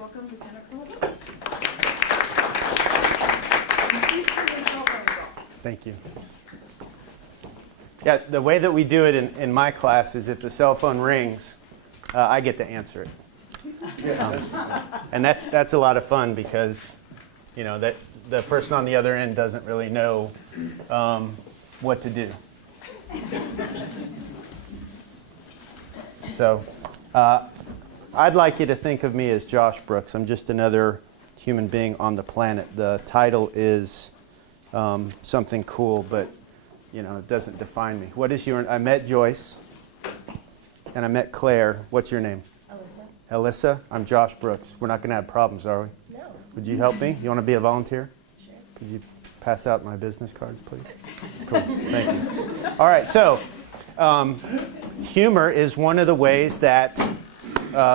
welcome Lieutenant Colonel Brooks. And please turn your cell phones off. Thank you. Yeah, the way that we do it in my class is if the cell phone rings, I get to answer it. And that's a lot of fun because, you know, that the person on the other end doesn't really know what to do. So I'd like you to think of me as Josh Brooks. I'm just another human being on the planet. The title is something cool, but you know, it doesn't define me. What is your? I met Joyce, and I met Claire. What's your name? Alyssa. Alyssa. I'm Josh Brooks. We're not going to have problems, are we? No. Would you help me? You want to be a volunteer? Sure. Could you pass out my business cards, please? Cool. Thank you. All right. So, humor is one of the ways that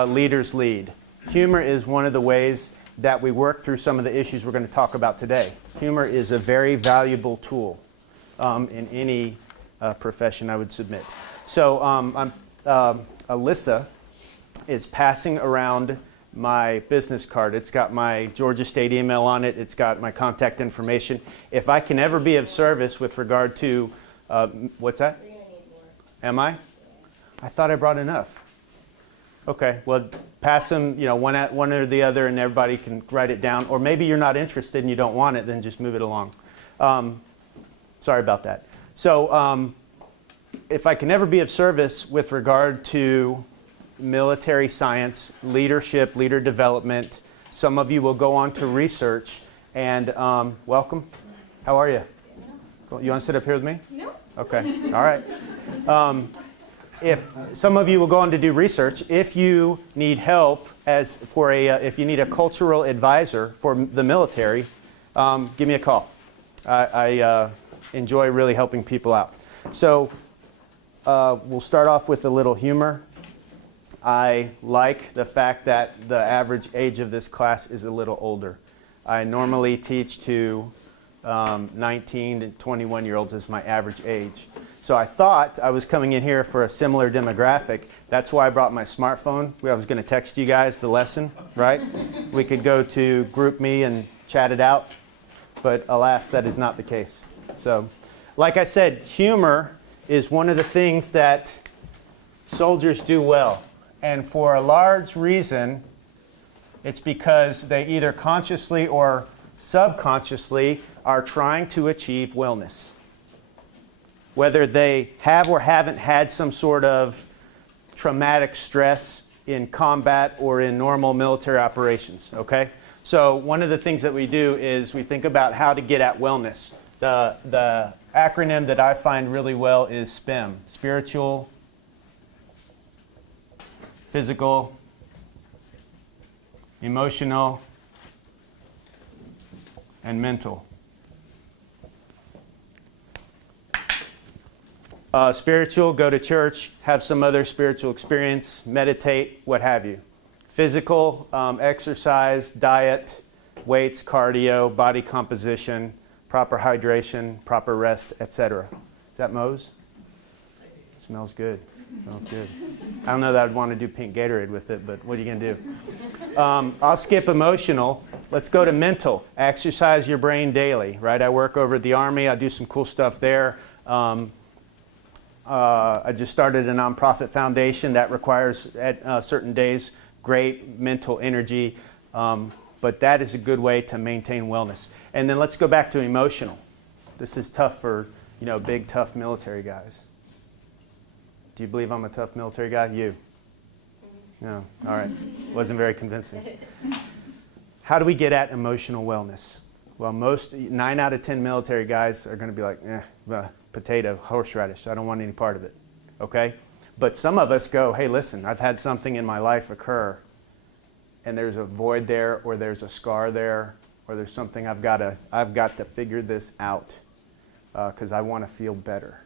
leaders lead. Humor is one of the ways that we work through some of the issues we're going to talk about today. Humor is a very valuable tool in any profession, I would submit. So Alyssa is passing around my business card. It's got my Georgia State email on it. It's got my contact information. If I can ever be of service with regard to, what's that? You're going to need more. Am I? I thought I brought enough. Okay, well, pass them, you know, one or the other, and everybody can write it down. Or maybe you're not interested and you don't want it, then just move it along. Sorry about that. So if I can ever be of service with regard to military science, leadership, leader development, some of you will go on to research. And welcome. How are you? Cool. You want to sit up here with me? No. Okay. All right. If some of you will go on to do research, if you need help if you need a cultural advisor for the military, give me a call. I enjoy really helping people out. So we'll start off with a little humor. I like the fact that the average age of this class is a little older. I normally teach to 19 to 21-year-olds as my average age. So I thought I was coming in here for a similar demographic. That's why I brought my smartphone. I was going to text you guys the lesson, right? We could go to GroupMe and chat it out. But alas, that is not the case. So, like I said, humor is one of the things that soldiers do well. And for a large reason, it's because they either consciously or subconsciously are trying to achieve wellness. Whether they have or haven't had some sort of traumatic stress in combat or in normal military operations, okay? So one of the things that we do is we think about how to get at wellness. The acronym that I find really well is SPEM, spiritual, physical, emotional, and mental. Spiritual, go to church, have some other spiritual experience, meditate, what have you. Physical, exercise, diet, weights, cardio, body composition, proper hydration, proper rest, etc. Is that Moe's? Smells good. Smells good. I don't know that I'd want to do pink Gatorade with it, but what are you going to do? I'll skip emotional. Let's go to mental. Exercise your brain daily, right? I work over at the Army. I do some cool stuff there. I just started a nonprofit foundation that requires at certain days great mental energy, but that is a good way to maintain wellness. And then let's go back to emotional. This is tough for, you know, big, tough military guys. Do you believe I'm a tough military guy? You? No. All right. Wasn't very convincing. How do we get at emotional wellness? Well, 9 out of 10 military guys are going to be like, potato, horseradish. I don't want any part of it. Okay? But some of us go, hey, listen, I've had something in my life occur, and there's a void there, or there's a scar there, or there's something I've got to figure this out because I want to feel better.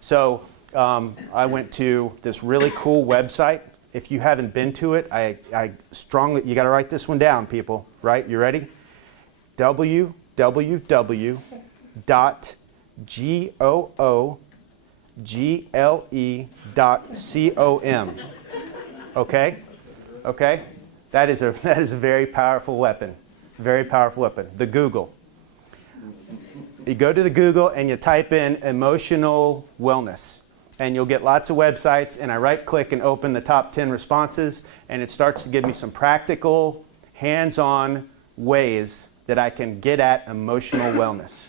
So I went to this really cool website. If you haven't been to it, I strongly, you got to write this one down, people. Right? You ready? www.google.com. Okay? Okay? That is a very powerful weapon. Very powerful weapon. The Google. You go to the Google and you type in emotional wellness. And you'll get lots of websites, and I right-click and open the top 10 responses, and it starts to give me some practical, hands-on ways that I can get at emotional wellness.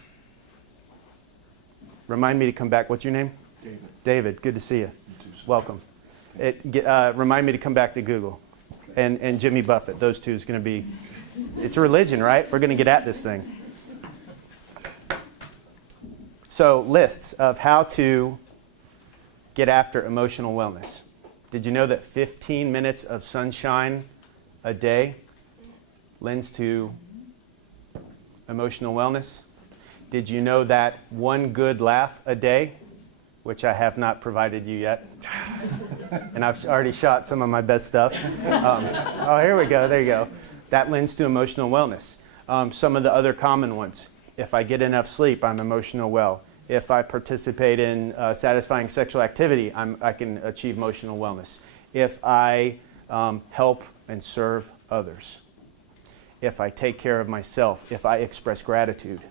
Remind me to come back. What's your name? David. David, good to see you. You too, sir. Welcome. Remind me to come back to Google. And Jimmy Buffett, those two is going to be, it's a religion, right? We're going to get at this thing. So lists of how to get after emotional wellness. Did you know that 15 minutes of sunshine a day lends to emotional wellness? Did you know that one good laugh a day, which I have not provided you yet, and I've already shot some of my best stuff. Oh, here we go. There you go. That lends to emotional wellness. Some of the other common ones. If I get enough sleep, I'm emotional well. If I participate in satisfying sexual activity, I can achieve emotional wellness. If I help and serve others. If I take care of myself. If I express gratitude.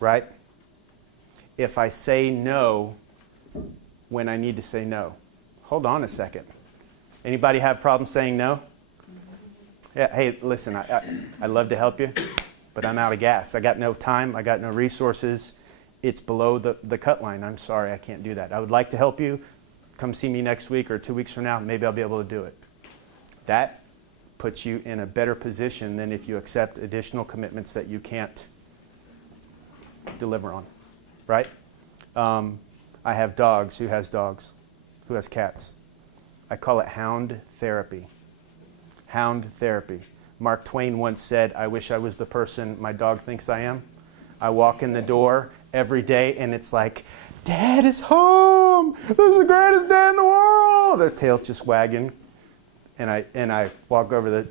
Right? If I say no when I need to say no. Hold on a second. Anybody have problems saying no? Yeah, hey, listen, I'd love to help you, but I'm out of gas. I got no time. I got no resources. It's below the cut line. I'm sorry, I can't do that. I would like to help you. Come see me next week or 2 weeks from now. Maybe I'll be able to do it. That puts you in a better position than if you accept additional commitments that you can't deliver on, right? I have dogs. Who has dogs? Who has cats? I call it hound therapy. Hound therapy. Mark Twain once said, I wish I was the person my dog thinks I am. I walk in the door every day and it's like, Dad is home! This is the greatest day in the world! The tail's just wagging. And I walk over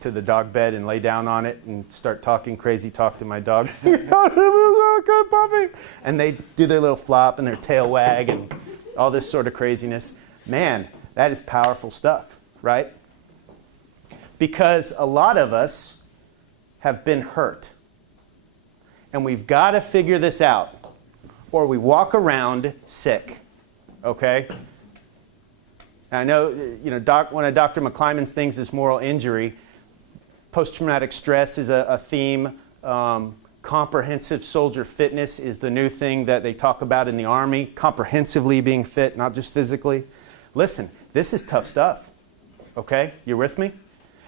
to the dog bed and lay down on it and start talking crazy talk to my dog. You're a good puppy! And they do their little flop and their tail wag and all this sort of craziness. Man, that is powerful stuff, right? Because a lot of us have been hurt. And we've got to figure this out, or we walk around sick, okay? And I know, one of Dr. McClymon's things is moral injury. Post-traumatic stress is a theme. Comprehensive soldier fitness is the new thing that they talk about in the Army, comprehensively being fit, not just physically. Listen, this is tough stuff, okay? You're with me?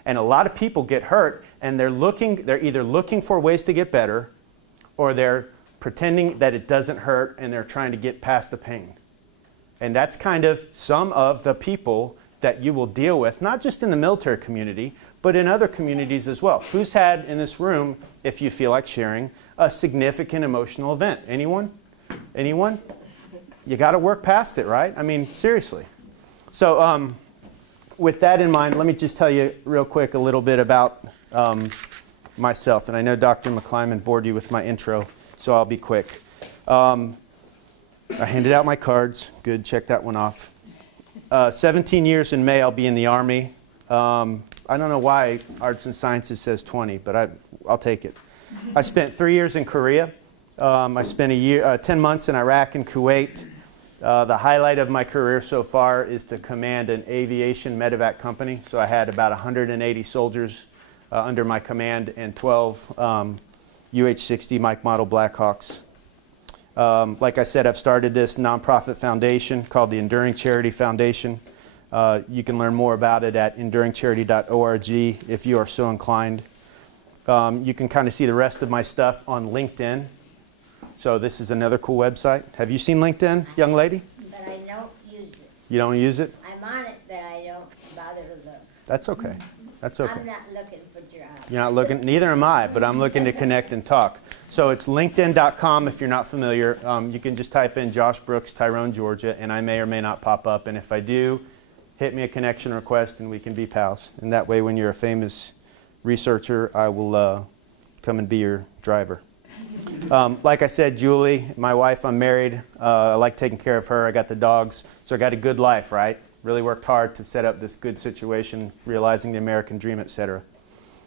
And a lot of people get hurt, and they're either looking for ways to get better, or they're pretending that it doesn't hurt, and they're trying to get past the pain. And that's kind of some of the people that you will deal with, not just in the military community, but in other communities as well. Who's had in this room, if you feel like sharing, a significant emotional event? Anyone? Anyone? You got to work past it, right? I mean, seriously. So with that in mind, let me just tell you real quick a little bit about myself. And I know Dr. McClyman bored you with my intro, so I'll be quick. I handed out my cards. Good, check that one off. 17 years in May, I'll be in the Army. I don't know why Arts and Sciences says 20, but I'll take it. I spent 3 years in Korea. I spent 10 months in Iraq and Kuwait. The highlight of my career so far is to command an aviation medevac company. So I had about 180 soldiers under my command and 12 UH-60 Mike Model Blackhawks. Like I said, I've started this nonprofit foundation called the Enduring Charity Foundation. You can learn more about it at enduringcharity.org if you are so inclined. You can kind of see the rest of my stuff on LinkedIn. So this is another cool website. Have you seen LinkedIn, young lady? But I don't use it. You don't use it? I'm on it, but I don't bother to look. That's okay. That's okay. I'm not looking for jobs. You're not looking, neither am I, but I'm looking to connect and talk. So it's linkedin.com if you're not familiar. You can just type in Josh Brooks, Tyrone, Georgia, and I may or may not pop up. And if I do, hit me a connection request and we can be pals. And that way when you're a famous researcher, I will come and be your driver. Like I said, Julie, my wife, I'm married. I like taking care of her. I got the dogs. So I got a good life, right? really worked hard to set up this good situation, realizing the American dream, etc.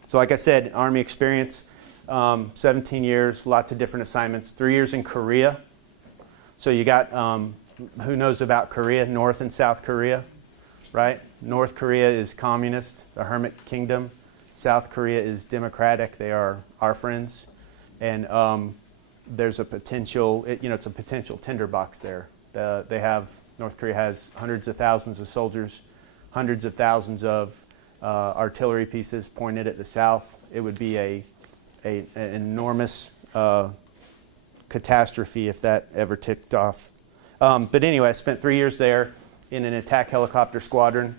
So like I said, Army experience, 17 years, lots of different assignments, 3 years in Korea. So you got, who knows about Korea, North and South Korea, right? North Korea is communist, a hermit kingdom. South Korea is democratic, they are our friends. And there's a potential, it's a potential tinderbox there. North Korea has hundreds of thousands of soldiers, hundreds of thousands of artillery pieces pointed at the south. It would be an enormous catastrophe if that ever ticked off. But anyway, I spent 3 years there in an attack helicopter squadron.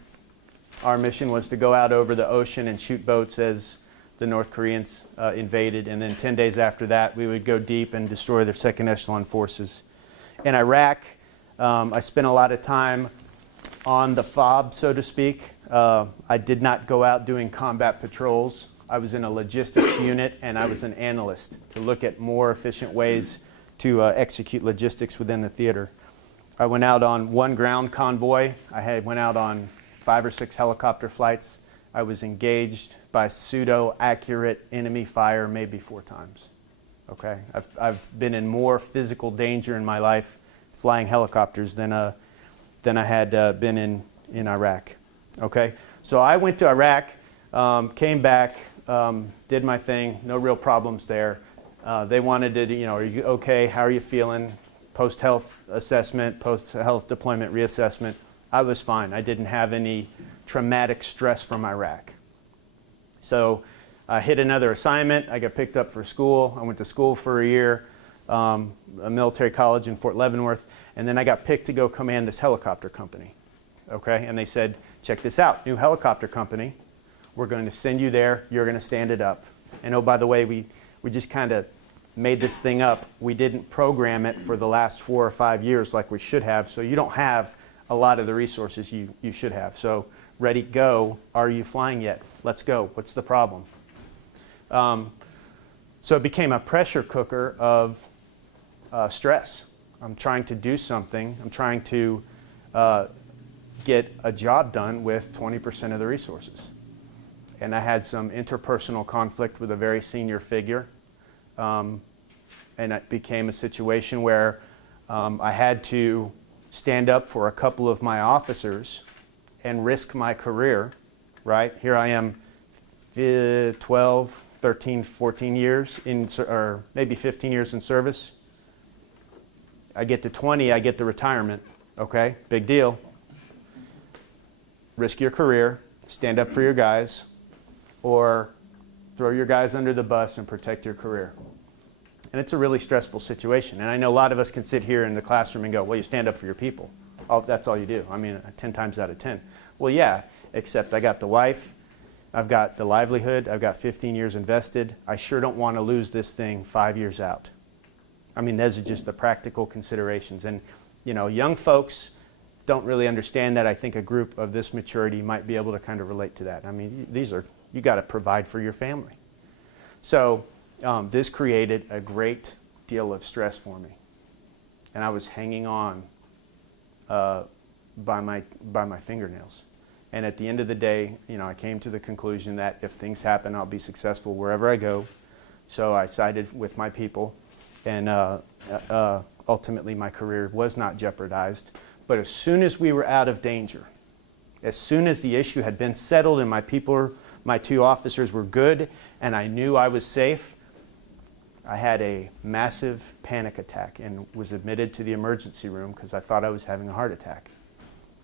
Our mission was to go out over the ocean and shoot boats as the North Koreans invaded, and then 10 days after that, we would go deep and destroy their second echelon forces. In Iraq, I spent a lot of time on the FOB, so to speak. I did not go out doing combat patrols. I was in a logistics unit, and I was an analyst to look at more efficient ways to execute logistics within the theater. I went out on one ground convoy. I went out on 5 or 6 helicopter flights. I was engaged by pseudo-accurate enemy fire maybe 4 times. Okay, I've been in more physical danger in my life flying helicopters than I had been in Iraq. Okay, so I went to Iraq, came back, did my thing, no real problems there. They wanted to, are you okay? How are you feeling? Post-health assessment, post-health deployment reassessment. I was fine. I didn't have any traumatic stress from Iraq. So I hit another assignment. I got picked up for school. I went to school for a year, a military college in Fort Leavenworth, and then I got picked to go command this helicopter company. Okay, and they said, check this out, new helicopter company. We're going to send you there. You're going to stand it up. And oh, by the way, we just kind of made this thing up. We didn't program it for the last 4 or 5 years like we should have, so you don't have a lot of the resources you should have. So ready, go. Are you flying yet? Let's go. What's the problem? So it became a pressure cooker of stress. I'm trying to do something. I'm trying to get a job done with 20% of the resources. And I had some interpersonal conflict with a very senior figure. And it became a situation where I had to stand up for a couple of my officers and risk my career, right? Here I am 12, 13, 14 years, or maybe 15 years in service. I get to 20, I get the retirement, okay? Big deal. Risk your career, stand up for your guys, or throw your guys under the bus and protect your career. And it's a really stressful situation. And I know a lot of us can sit here in the classroom and go, well, you stand up for your people. That's all you do. I mean, 10 times out of 10. Well, yeah, except I got the wife, I've got the livelihood, I've got 15 years invested. I sure don't want to lose this thing 5 years out. I mean, those are just the practical considerations. And, young folks don't really understand that. I think a group of this maturity might be able to kind of relate to that. I mean, you got to provide for your family. So this created a great deal of stress for me. And I was hanging on by my fingernails. And at the end of the day, I came to the conclusion that if things happen, I'll be successful wherever I go. So I sided with my people, and ultimately my career was not jeopardized. But as soon as we were out of danger, as soon as the issue had been settled and my 2 officers were good, and I knew I was safe, I had a massive panic attack and was admitted to the emergency room because I thought I was having a heart attack.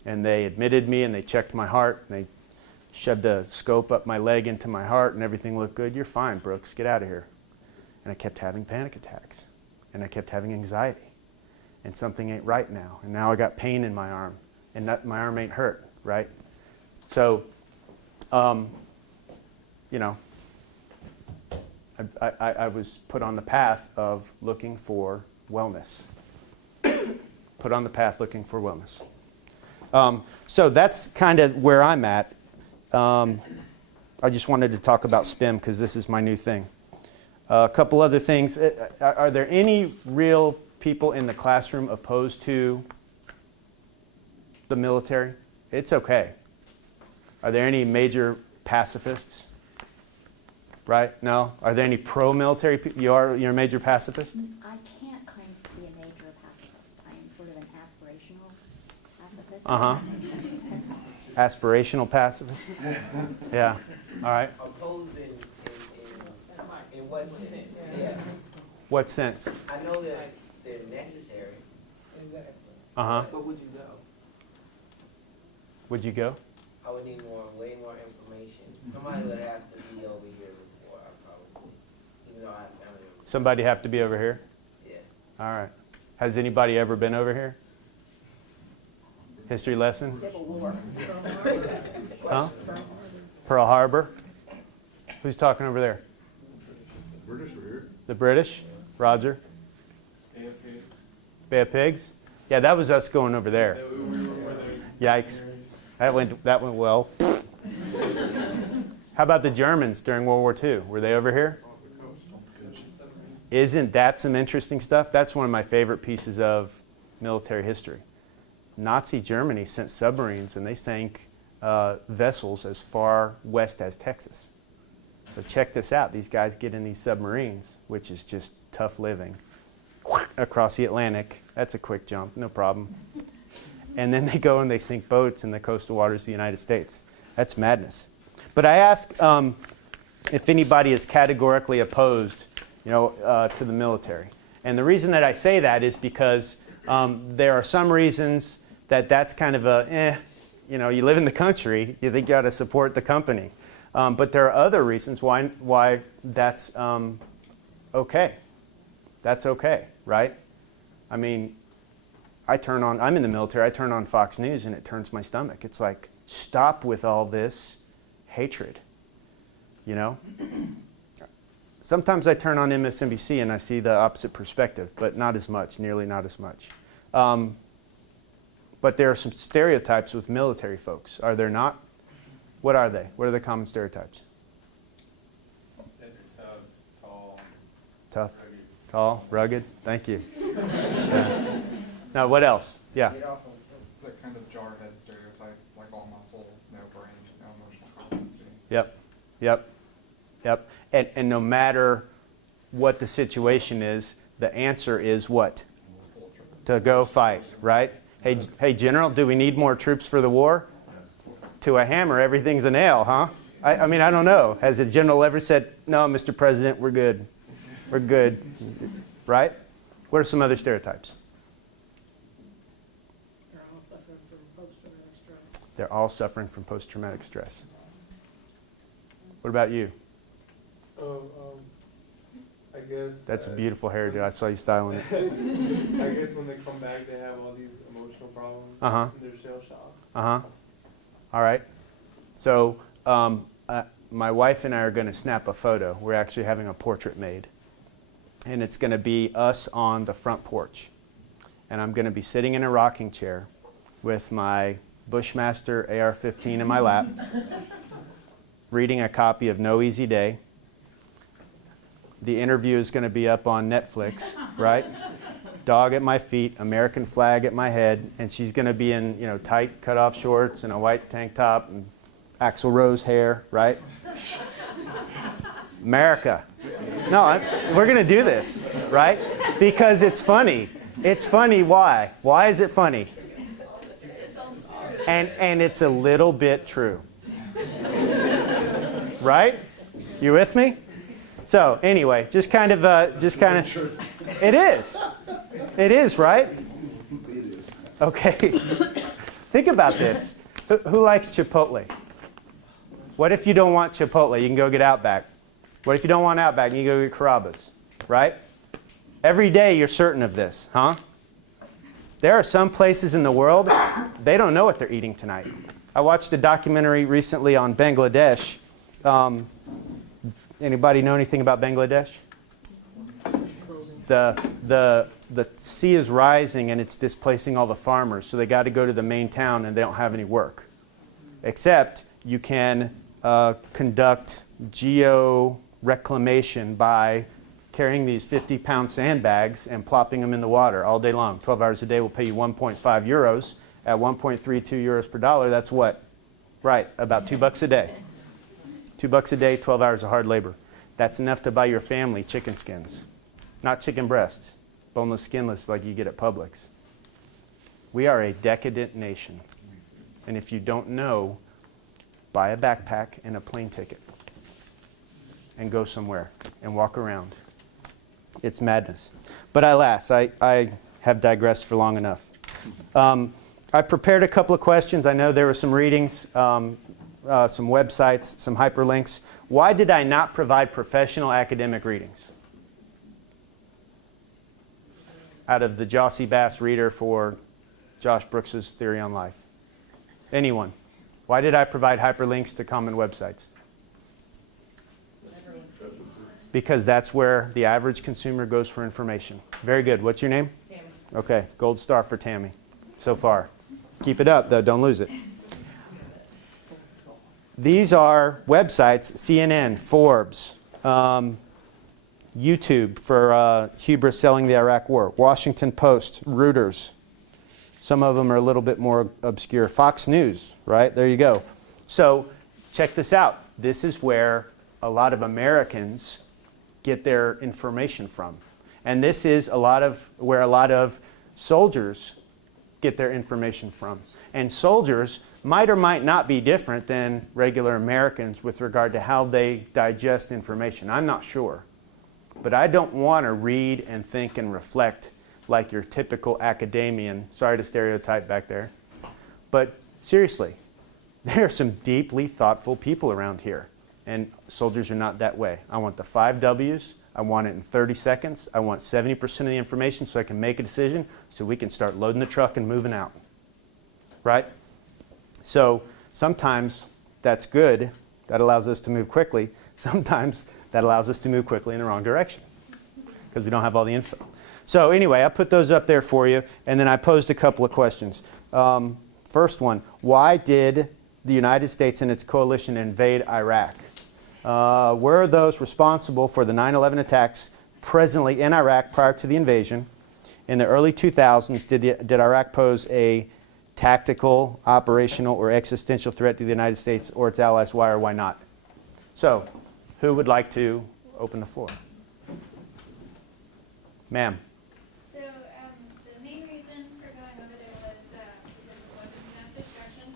And they admitted me and they checked my heart and they shoved the scope up my leg into my heart and everything looked good. You're fine, Brooks, get out of here. And I kept having panic attacks and I kept having anxiety. And something ain't right now. And now I got pain in my arm and my arm ain't hurt, right? So, I was put on the path of looking for wellness. Put on the path looking for wellness. So that's kind of where I'm at. I just wanted to talk about SPIM because this is my new thing. A couple other things. Are there any real people in the classroom opposed to the military? It's okay. Are there any major pacifists? Right? No? Are there any pro-military people? You're a major pacifist? I can't claim to be a major pacifist. I am sort of an aspirational pacifist. Uh-huh. Aspirational pacifist? Yeah. All right. Opposed in what sense? Yeah. What sense? I know that they're necessary. Uh-huh. But would you go? Would you go? I would need way more information. Somebody would have to be over here before I probably, even though I have family members. Somebody have to be over here? Yeah. All right. Has anybody ever been over here? History lesson? Civil War. Huh? Pearl Harbor? Who's talking over there? British were here. The British? Roger. Bay of Pigs? Yeah, that was us going over there. Yikes. That went well. How about the Germans during World War II? Were they over here? Isn't that some interesting stuff? That's one of my favorite pieces of military history. Nazi Germany sent submarines and they sank vessels as far west as Texas. So check this out. These guys get in these submarines, which is just tough living, across the Atlantic. That's a quick jump, no problem. And then they go and they sink boats in the coastal waters of the United States. That's madness. But I ask if anybody is categorically opposed, to the military. And the reason that I say that is because there are some reasons that's kind of you live in the country, you think you ought to support the company. But there are other reasons why that's okay. That's okay, right? I mean, I'm in the military, I turn on Fox News and it turns my stomach. It's like, stop with all this hatred, Sometimes I turn on MSNBC and I see the opposite perspective, but not as much, nearly not as much. But there are some stereotypes with military folks, are there not? What are they? What are the common stereotypes? They're tough, tall. Tough, Rugged. tall, rugged. Thank you. Yeah. Now, what else? Yeah. Get off of That kind of jarhead stereotype, like all muscle, no brain, no emotional competency. Yep. And no matter what the situation is, the answer is what? To go fight, right? Hey, General, do we need more troops for the war? To a hammer, everything's a nail, huh? I mean, I don't know. Has the general ever said, no, Mr. President, we're good. We're good, right? What are some other stereotypes? They're all suffering from post-traumatic stress. What about you? I guess That's a beautiful hairdo. I saw you styling it. I guess when they come back, they have all these emotional problems. Uh-huh. And they're shell shocked. Uh-huh. All right. So my wife and I are going to snap a photo. We're actually having a portrait made. And it's going to be us on the front porch. And I'm going to be sitting in a rocking chair with my Bushmaster AR-15 in my lap, reading a copy of No Easy Day. The interview is going to be up on Netflix, right? Dog at my feet, American flag at my head, and she's going to be in, tight cut-off shorts and a white tank top and Axl Rose hair, right? America. No, we're going to do this, right? Because it's funny. It's funny. Why? Why is it funny? And it's a little bit true. Right? You with me? So anyway, just kind of, it is. It is, right? Okay. Think about this. Who likes Chipotle? What if you don't want Chipotle? You can go get Outback. What if you don't want Outback? You can go get Carrabba's, right? Every day you're certain of this, huh? There are some places in the world, they don't know what they're eating tonight. I watched a documentary recently on Bangladesh. Anybody know anything about Bangladesh? The sea is rising and it's displacing all the farmers, so they got to go to the main town and they don't have any work. Except you can conduct geo-reclamation by carrying these 50-pound sandbags and plopping them in the water all day long. 12 hours a day will pay you 1.5 euros, at 1.32 euros per dollar, that's what? Right, about $2 a day. $2 a day, 12 hours of hard labor. That's enough to buy your family chicken skins. Not chicken breasts, boneless, skinless like you get at Publix. We are a decadent nation. And if you don't know, buy a backpack and a plane ticket and go somewhere and walk around. It's madness. But alas, I have digressed for long enough. I prepared a couple of questions. I know there were some readings, some websites, some hyperlinks. Why did I not provide professional academic readings? Out of the Jossie Bass reader for Josh Brooks's Theory on Life. Anyone? Why did I provide hyperlinks to common websites? Because that's where the average consumer goes for information. Very good. What's your name? Tammy. Okay, gold star for Tammy so far. Keep it up, though. Don't lose it. These are websites, CNN, Forbes, YouTube for hubris selling the Iraq War, Washington Post, Reuters. Some of them are a little bit more obscure. Fox News, right? There you go. So check this out. This is where a lot of Americans get their information from. And this is where a lot of soldiers get their information from. And soldiers might or might not be different than regular Americans with regard to how they digest information. I'm not sure. But I don't want to read and think and reflect like your typical academician. Sorry to stereotype back there. But seriously, there are some deeply thoughtful people around here. And soldiers are not that way. I want the 5 W's. I want it in 30 seconds. I want 70% of the information so I can make a decision so we can start loading the truck and moving out. Right? So sometimes that's good. That allows us to move quickly. Sometimes that allows us to move quickly in the wrong direction because we don't have all the info. So anyway, I put those up there for you, and then I posed a couple of questions. First one, why did the United States and its coalition invade Iraq? Were those responsible for the 9/11 attacks presently in Iraq prior to the invasion? In the early 2000s, did Iraq pose a tactical, operational, or existential threat to the United States or its allies? Why or why not? So, who would like to open the floor? Ma'am. So the main reason for going over there was because of weapons of mass destruction.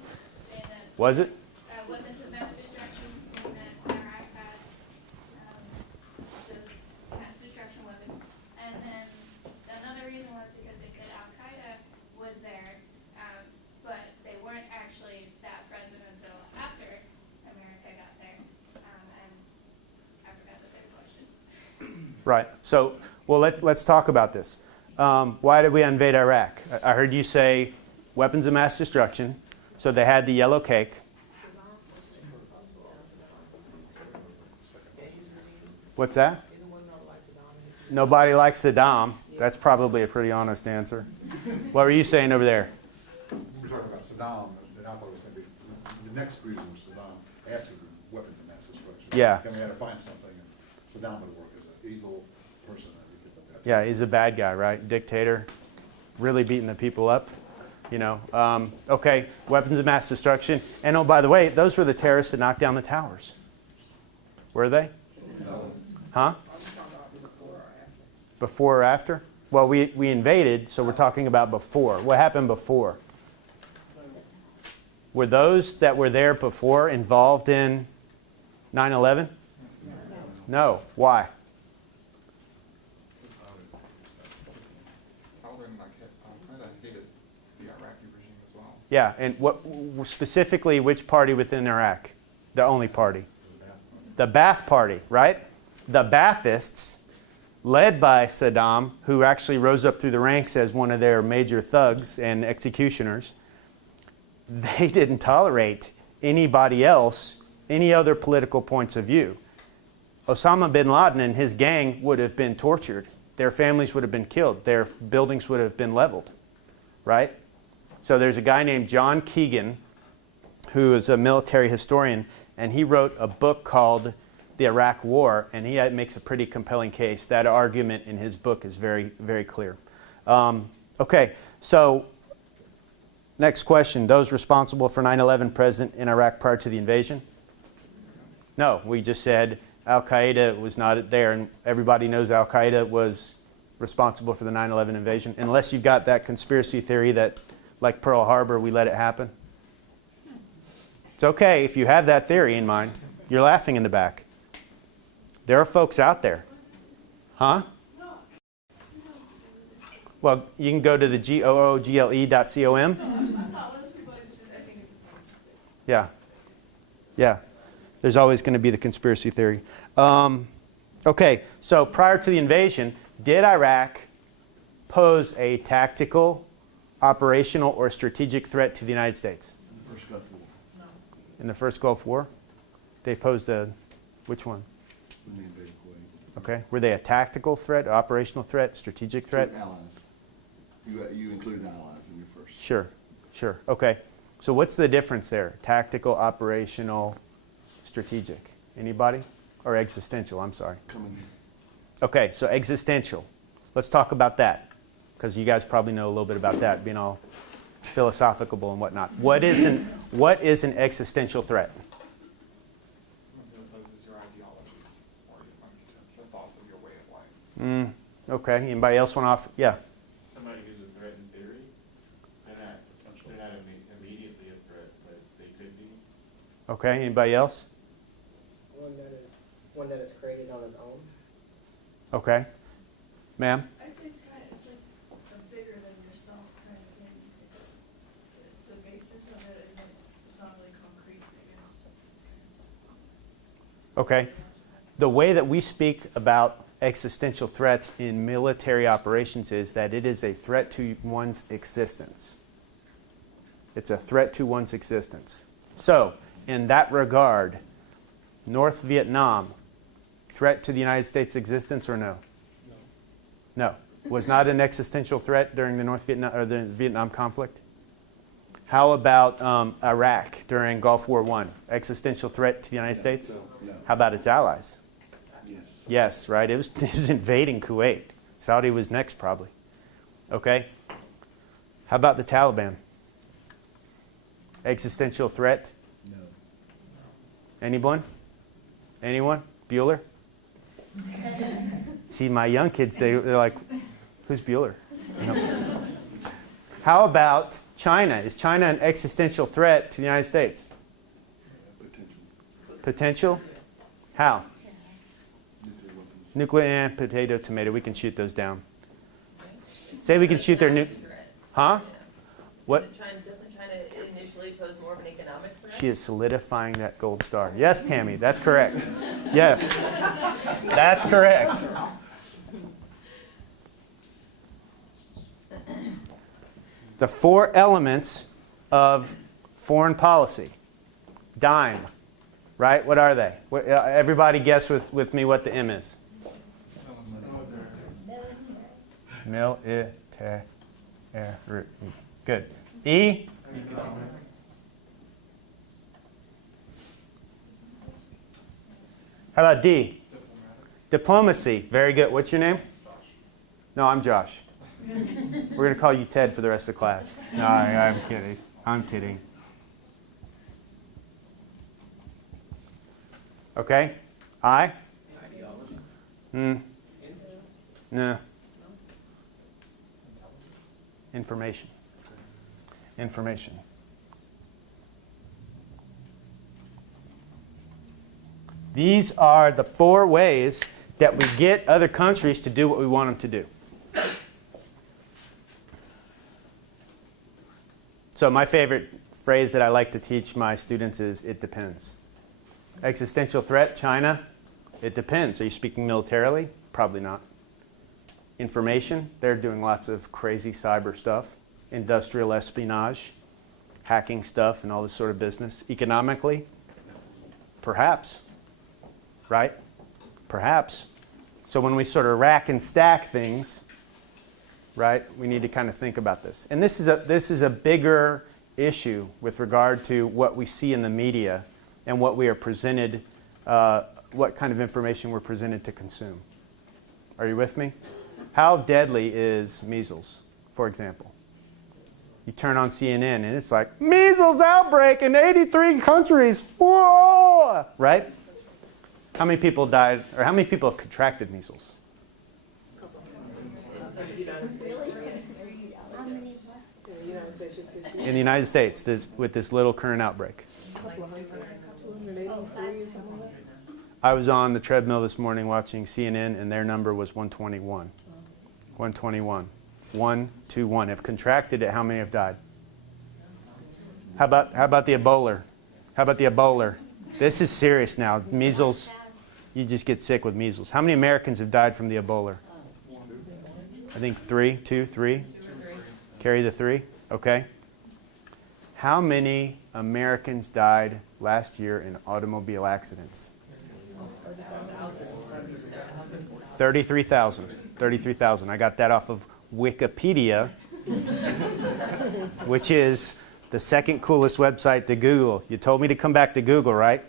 Saying that Was it? weapons of mass destruction, saying that Iraq had those mass destruction weapons. And then another reason was because they said Al Qaeda was there, but they weren't actually that present until after America got there. And I forgot the third question. Right. So, well, let's talk about this. Why did we invade Iraq? I heard you say weapons of mass destruction. So they had the yellow cake. What's that? Nobody likes Saddam. That's probably a pretty honest answer. What were you saying over there? We were talking about Saddam, and I thought it was going to be, the next reason was Saddam after the weapons of mass destruction. Yeah. Then we had to find something, and Saddam would work as an evil person. Yeah, he's a bad guy, right? Dictator, really beating the people up, you know. Okay, weapons of mass destruction. And oh, by the way, those were the terrorists that knocked down the towers. Were they? Huh? Before or after? Well, we invaded, so we're talking about before. What happened before? Were those that were there before involved in 9/11? No. Why? Hated the Iraqi regime as well. Yeah, and what specifically which party within Iraq? The only party. The Ba'ath Party, right? The Baathists, led by Saddam, who actually rose up through the ranks as one of their major thugs and executioners, they didn't tolerate anybody else, any other political points of view. Osama bin Laden and his gang would have been tortured. Their families would have been killed. Their buildings would have been leveled, right? So there's a guy named John Keegan who is a military historian, and he wrote a book called The Iraq War, and he makes a pretty compelling case. That argument in his book is very, very clear. Okay, so Next question. Those responsible for 9/11 present in Iraq prior to the invasion? No, we just said Al-Qaeda was not there, and everybody knows Al-Qaeda was responsible for the 9/11 invasion, unless you've got that conspiracy theory that, like Pearl Harbor, we let it happen. It's okay if you have that theory in mind. You're laughing in the back. There are folks out there. Huh? Well, you can go to the google.com. Yeah. Yeah. There's always going to be the conspiracy theory. Okay, so prior to the invasion, did Iraq pose a tactical, operational, or strategic threat to the United States? In the first Gulf War. In the first Gulf War? They posed a, which one? When they invaded Kuwait. Okay. Were they a tactical threat, operational threat, strategic threat? Allies. You included allies in your first. Sure, sure. Okay. So what's the difference there? Tactical, operational, strategic? Anybody? Or existential, I'm sorry. Coming here. Okay, so existential. Let's talk about that, because you guys probably know a little bit about that, being all philosophical and whatnot. What is an existential threat? Something that opposes your ideologies or the thoughts of your way of life. Okay, anybody else want to offer? Yeah. Somebody who's a threat in theory, they're not immediately a threat, but they could be. Okay, anybody else? One that is created on its own. Okay. Ma'am? I'd say it's like a bigger than yourself kind of thing. It's, the basis of it isn't, it's not really concrete, I guess. Okay. The way that we speak about existential threats in military operations is that it is a threat to one's existence. It's a threat to one's existence. So, in that regard, North Vietnam, threat to the United States' existence or no? No. Was not an existential threat during the the Vietnam conflict? How about Iraq during Gulf War I? Existential threat to the United States? No. How about its allies? Yes. Yes, right? It was invading Kuwait. Saudi was next, probably. Okay. How about the Taliban? Existential threat? No. Anyone? Anyone? Bueller? See, my young kids, they're like, who's Bueller? No. How about China? Is China an existential threat to the United States? Potential. Potential? How? Nuclear weapons. Nuclear and potato, tomato. We can shoot those down. Say we can shoot their Huh? What? Doesn't China initially pose more of an economic threat? She is solidifying that gold star. Yes, Tammy, that's correct. Yes, that's correct. The 4 elements of foreign policy. DIME, right? What are they? Everybody guess with me what the M is. Military. Good. E? How about D? Diplomacy. Very good. What's your name? No, I'm Josh. We're going to call you Ted for the rest of the class. No, I'm kidding. I'm kidding. Okay. I? No. Information. Information. These are the 4 ways that we get other countries to do what we want them to do. So my favorite phrase that I like to teach my students is, it depends. Existential threat, China, it depends. Are you speaking militarily? Probably not. Information, they're doing lots of crazy cyber stuff, industrial espionage, hacking stuff, and all this sort of business. Economically, perhaps, right? Perhaps. So when we sort of rack and stack things, right, we need to kind of think about this. And this is a bigger issue with regard to what we see in the media and what we are presented, what kind of information we're presented to consume. Are you with me? How deadly is measles, for example? You turn on CNN and it's like, measles outbreak in 83 countries. Whoa! Right? How many people died, or how many people have contracted measles? In the United States, with this little current outbreak. I was on the treadmill this morning watching CNN, and their number was 121. 121. 121. Have contracted it. How many have died? How about the Ebola? How about the Ebola? This is serious now. Measles. You just get sick with measles. How many Americans have died from the Ebola? I think 3, 2, 3. Carry the 3. Okay. How many Americans died last year in automobile accidents? 33,000. 33,000. I got that off of Wikipedia, which is the second coolest website to Google. You told me to come back to Google, right?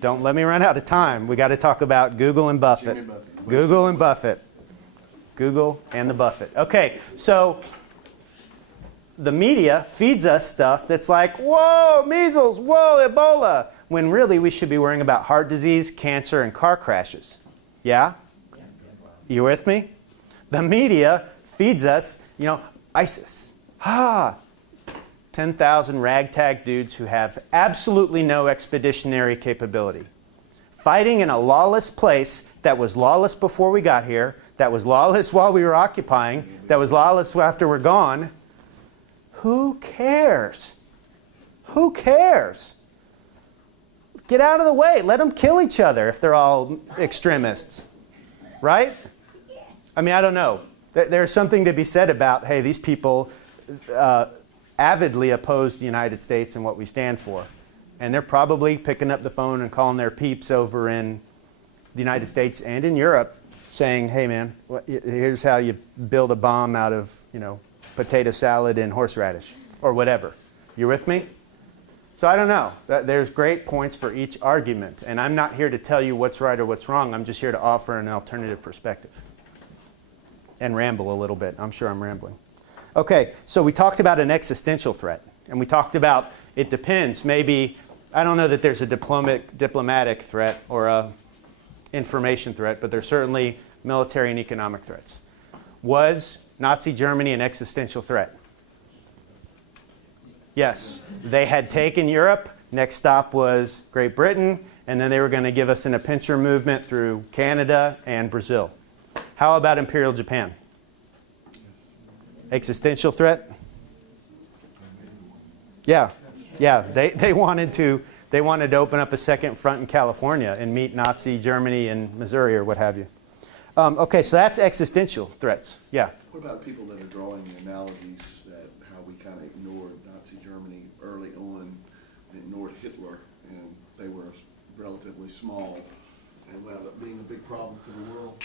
Don't let me run out of time. We got to talk about Google and Buffett. Google and Buffett. Google and the Buffett. Okay, so the media feeds us stuff that's like, whoa, measles, whoa, Ebola, when really we should be worrying about heart disease, cancer, and car crashes. Yeah? You with me? The media feeds us, ISIS. 10,000 ragtag dudes who have absolutely no expeditionary capability. Fighting in a lawless place that was lawless before we got here, that was lawless while we were occupying, that was lawless after we're gone. Who cares? Who cares? Get out of the way. Let them kill each other if they're all extremists. Right? I mean, I don't know. There's something to be said about, hey, these people avidly oppose the United States and what we stand for. And they're probably picking up the phone and calling their peeps over in the United States and in Europe saying, hey, man, here's how you build a bomb out of, potato salad and horseradish or whatever. You with me? So I don't know. There's great points for each argument. And I'm not here to tell you what's right or what's wrong. I'm just here to offer an alternative perspective. And ramble a little bit. I'm sure I'm rambling. Okay, so we talked about an existential threat. And we talked about, it depends. Maybe, I don't know that there's a diplomatic threat or a information threat, but there's certainly military and economic threats. Was Nazi Germany an existential threat? Yes. They had taken Europe. Next stop was Great Britain. And then they were going to give us an Pincher movement through Canada and Brazil. How about Imperial Japan? Existential threat? Yeah. Yeah. They wanted to open up a second front in California and meet Nazi Germany in Missouri or what have you. Okay, so that's existential threats. Yeah. What about people that are drawing the analogies that how we kind of ignored Nazi Germany early on, and ignored Hitler, and they were relatively small, and wound up being a big problem to the world?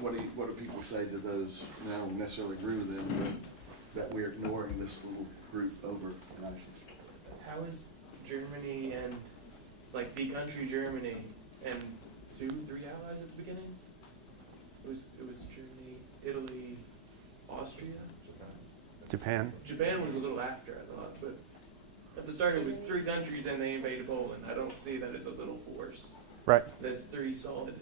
What do people say to those? And I don't necessarily agree with them, but that we're ignoring this little group over ISIS. How is Germany and the country Germany and 2, 3 allies at the beginning? It was Germany, Italy, Austria, Japan. Japan was a little after, I thought, but at the start it was 3 countries and they invaded Poland. I don't see that as a little force. Right. There's 3 solid,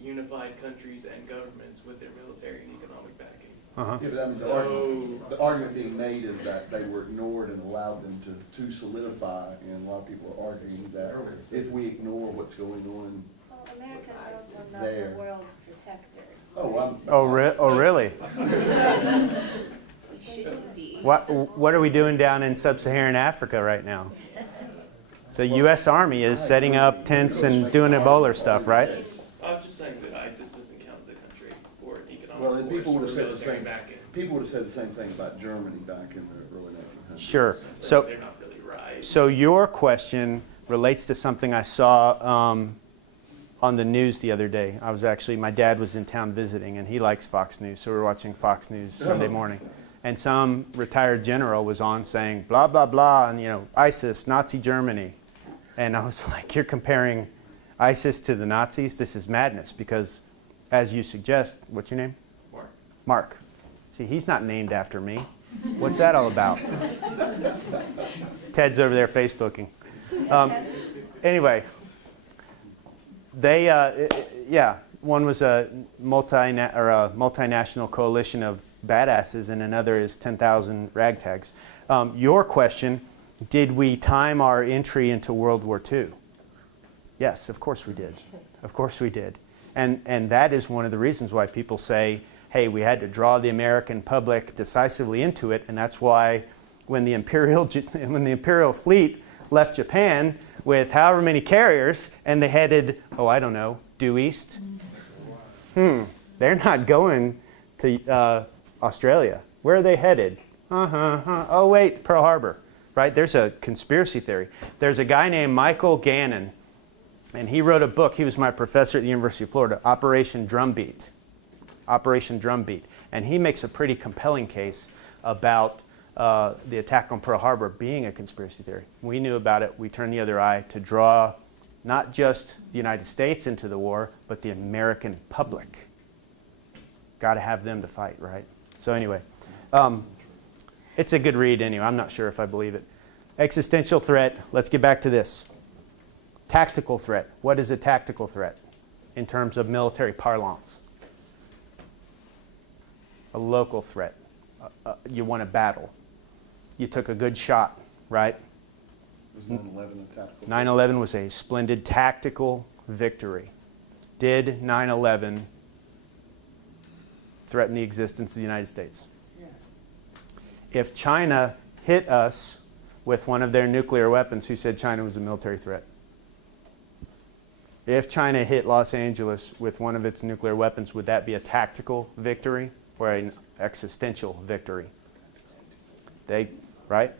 unified countries and governments with their military and economic backing. Uh-huh. Yeah, but I mean, the argument being made is that they were ignored and allowed them to solidify, and a lot of people are arguing that if we ignore what's going on. Well, America's also not there. the world's protector. Oh, really? What are we doing down in sub-Saharan Africa right now? The U.S. Army is setting up tents and doing Ebola stuff, right? I'm just saying that ISIS doesn't count as a country or an economic Well, and people would have force or said the military same. backing. People would have said the same thing about Germany back in the early 1900s. Sure. So they're not really right. So your question relates to something I saw on the news the other day. My dad was in town visiting, and he likes Fox News, so we were watching Fox News Sunday morning. And some retired general was on saying, blah, blah, blah, and, ISIS, Nazi Germany. And I was like, you're comparing ISIS to the Nazis? This is madness, because as you suggest, what's your name? Mark. Mark. See, he's not named after me. What's that all about? Ted's over there Facebooking. Anyway, they, one was a multinational coalition of badasses, and another is 10,000 ragtags. Your question, did we time our entry into World War II? Yes, of course we did. Of course we did. And that is one of the reasons why people say, hey, we had to draw the American public decisively into it, and that's why when the Imperial fleet left Japan with however many carriers, and they headed, due east. They're not going to Australia. Where are they headed? Oh, wait, Pearl Harbor, right? There's a conspiracy theory. There's a guy named Michael Gannon, and he wrote a book. He was my professor at the University of Florida, Operation Drumbeat. Operation Drumbeat. And he makes a pretty compelling case about the attack on Pearl Harbor being a conspiracy theory. We knew about it. We turned the other eye to draw not just the United States into the war, but the American public. Got to have them to fight, right? So anyway, it's a good read anyway. I'm not sure if I believe it. Existential threat. Let's get back to this. Tactical threat. What is a tactical threat in terms of military parlance? A local threat. You won a battle. You took a good shot, right? Was 9/11 a tactical? 9/11 was a splendid tactical victory. Did 9/11 threaten the existence of the United States? Yeah. If China hit us with one of their nuclear weapons, who said China was a military threat? If China hit Los Angeles with one of its nuclear weapons, would that be a tactical victory or an existential victory? Right?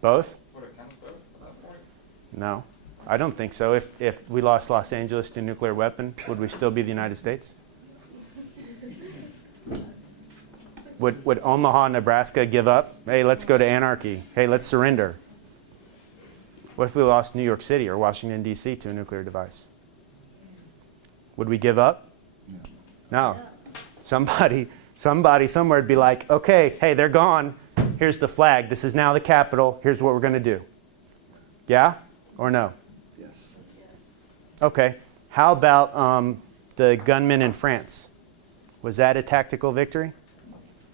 Both? Would it count both at that point? No, I don't think so. If we lost Los Angeles to a nuclear weapon, would we still be the United States? Would Omaha, Nebraska give up? Hey, let's go to anarchy. Hey, let's surrender. What if we lost New York City or Washington, D.C. to a nuclear device? Would we give up? No. Somebody somewhere would be like, okay, hey, they're gone. Here's the flag. This is now the capital. Here's what we're going to do. Yeah or no? Yes. Okay. How about the gunmen in France? Was that a tactical victory?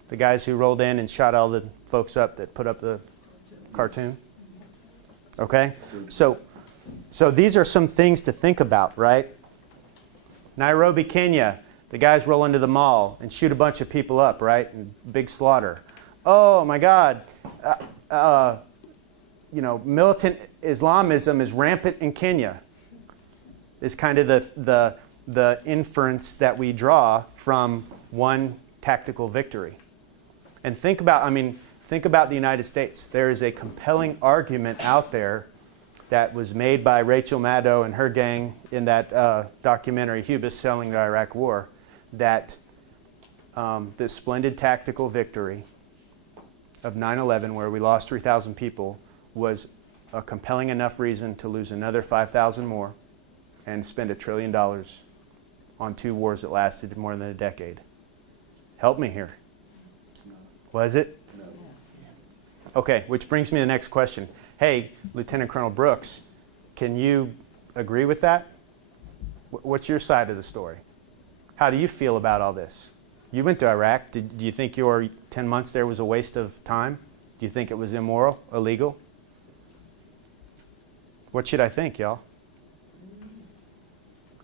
The guys who rolled in and shot all the folks up that put up the cartoon? Okay? So these are some things to think about, right? Nairobi, Kenya. The guys roll into the mall and shoot a bunch of people up, right? And big slaughter. Oh my God. Militant Islamism is rampant in Kenya. Is kind of the inference that we draw from one tactical victory. And think about the United States. There is a compelling argument out there that was made by Rachel Maddow and her gang in that documentary, Hubris Selling the Iraq War, that this splendid tactical victory of 9/11, where we lost 3,000 people, was a compelling enough reason to lose another 5,000 more and spend $1 trillion on two wars that lasted more than a decade. Help me here. Was it? No. Okay, which brings me to the next question. Hey, Lieutenant Colonel Brooks, can you agree with that? What's your side of the story? How do you feel about all this? You went to Iraq. Do you think your 10 months there was a waste of time? Do you think it was immoral, illegal? What should I think, y'all?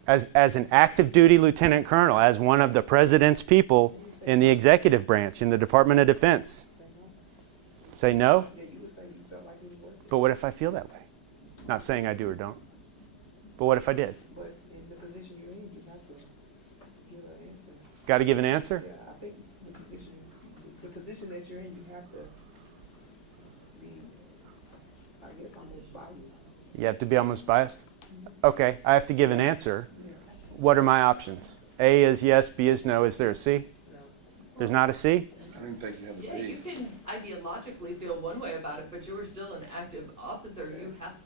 As an active duty lieutenant colonel, as one of the president's people in the executive branch, in the Department of Defense. Say no? But what if I feel that way? Not saying I do or don't. But what if I did? But in the position you're in, you have to give an answer. Got to give an answer? Yeah, I think the position that you're in, you have to be, I guess, almost biased. You have to be almost biased? Okay, I have to give an answer. What are my options? A is yes, B is no. Is there a C? No. There's not a C? I don't think you have a Yeah, you B. can ideologically feel one way about it, but you're still an active officer.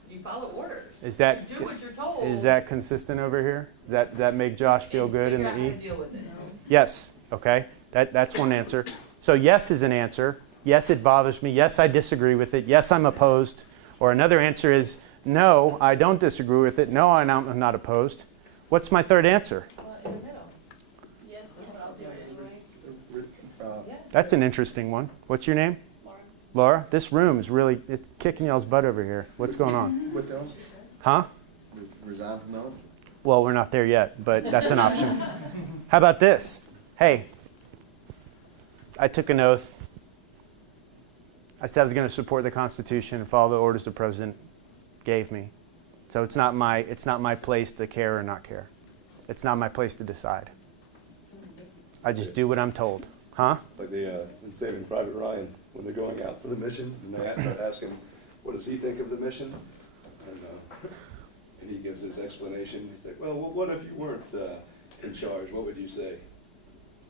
You follow orders. Is that You do what you're told. is that consistent over here? Does that make Josh feel and good in figure the out how E? to deal with it. Yes. Okay. That's one answer. So yes is an answer. Yes, it bothers me. Yes, I disagree with it. Yes, I'm opposed. Or another answer is, no, I don't disagree with it. No, I'm not opposed. What's my third answer? Well, in the middle. Yes, that's what I'll do anyway. Yeah. That's an interesting one. What's your name? Laura. Laura? This room is really it's kicking y'all's butt over here. What's going on? What else? Huh? Resign from knowledge? Well, we're not there yet, but that's an option. How about this? Hey, I took an oath. I said I was going to support the Constitution and follow the orders the President gave me. So it's not my place to care or not care. It's not my place to decide. I just do what I'm told. Huh? Like in Saving Private Ryan, when they're going out for the mission, and they ask him, what does he think of the mission? And he gives his explanation. He's like, well, what if you weren't in charge? What would you say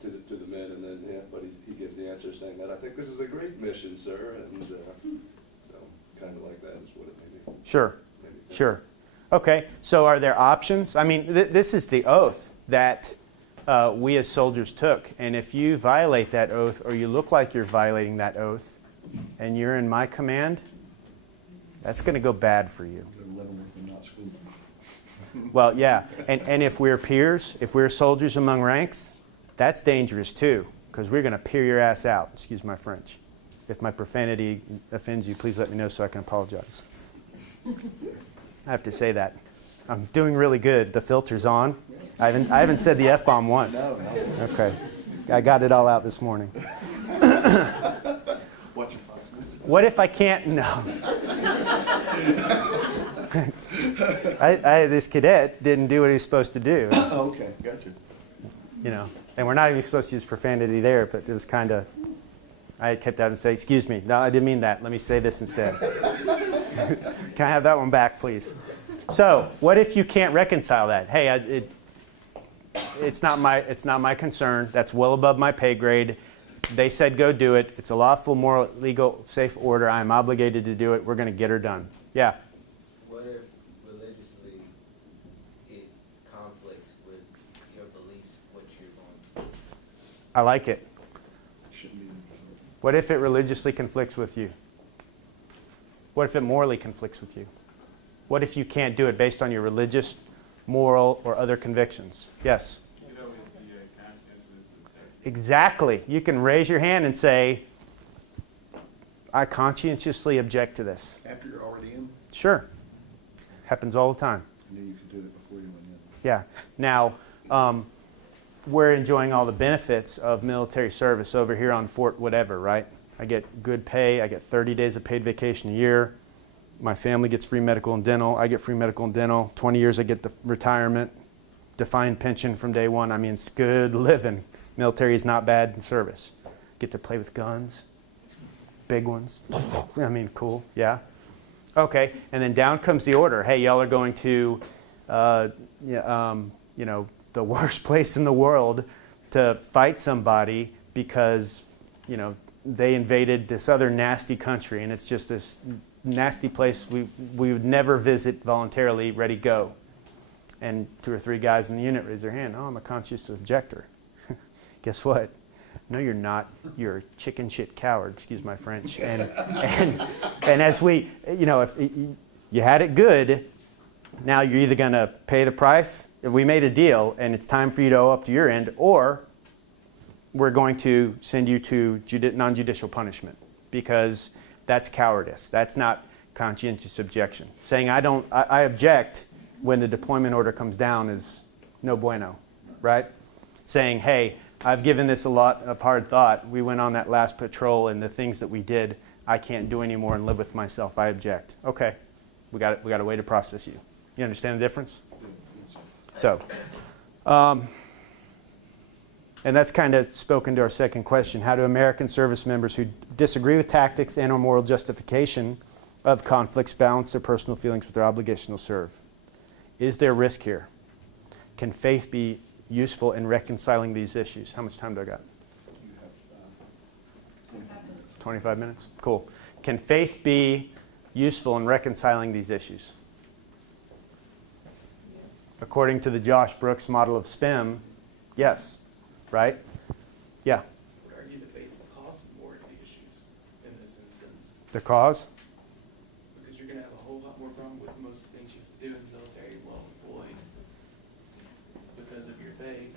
to the men? And then, but he gives the answer saying that, I think this is a great mission, sir. And so kind of like that is what it may be. Sure. Sure. Okay, so are there options? I mean, this is the oath that we as soldiers took. And if you violate that oath or you look like you're violating that oath and you're in my command, that's going to go bad for you. Well, yeah. And if we're peers, if we're soldiers among ranks, that's dangerous too, because we're going to peer your ass out. Excuse my French. If my profanity offends you, please let me know so I can apologize. I have to say that. I'm doing really good. The filter's on. I haven't said the F-bomb once. No. Okay. I got it all out this morning. What if I can't? No. This cadet didn't do what he was supposed to do. Oh, okay, gotcha. You know, and we're not even supposed to use profanity there, but it was kind of, I kept out and say, excuse me, no, I didn't mean that. Let me say this instead. Can I have that one back, please? So, what if you can't reconcile that? Hey, it's not my concern. That's well above my pay grade. They said go do it. It's a lawful, moral, legal, safe order. I'm obligated to do it. We're going to get her done. Yeah. What if religiously it conflicts with your beliefs, what you're going to do? I like it. What if it religiously conflicts with you? What if it morally conflicts with you? What if you can't do it based on your religious, moral, or other convictions? Yes? Exactly. You can raise your hand and say, I conscientiously object to this. After you're already in? Sure. Happens all the time. And then you can do it before you went in. Yeah. Now, we're enjoying all the benefits of military service over here on Fort whatever, right? I get good pay. I get 30 days of paid vacation a year. My family gets free medical and dental. I get free medical and dental. 20 years I get the retirement, defined pension from day one. I mean, it's good living. Military is not bad in service. Get to play with guns, big ones. I mean, cool, yeah. Okay, and then down comes the order. Hey, y'all are going to, you know, the worst place in the world to fight somebody because, you know, they invaded this other nasty country, and it's just this nasty place we would never visit voluntarily. Ready, go. And 2 or 3 guys in the unit raise their hand. Oh, I'm a conscious objector. Guess what? No, you're not. You're a chicken shit coward. Excuse my French. And as we, you know, if you had it good, now you're either going to pay the price. If we made a deal and it's time for you to owe up to your end, or we're going to send you to non-judicial punishment, because that's cowardice. That's not conscientious objection. Saying I object when the deployment order comes down is no bueno, right? Saying, hey, I've given this a lot of hard thought. We went on that last patrol, and the things that we did, I can't do anymore and live with myself. I object. Okay, we got a way to process you. You understand the difference? So, and that's kind of spoken to our second question. How do American service members who disagree with tactics and or moral justification of conflicts balance their personal feelings with their obligation to serve? Is there risk here? Can faith be useful in reconciling these issues? How much time do I got? 25 minutes? Cool. Can faith be useful in reconciling these issues? According to the Josh Brooks model of SPEM, yes. Right? Yeah. I would argue that faith costs more of the issues. The cause? Because you're gonna have a whole lot more problem with most of the things you have to do in the military while employed because of your faith.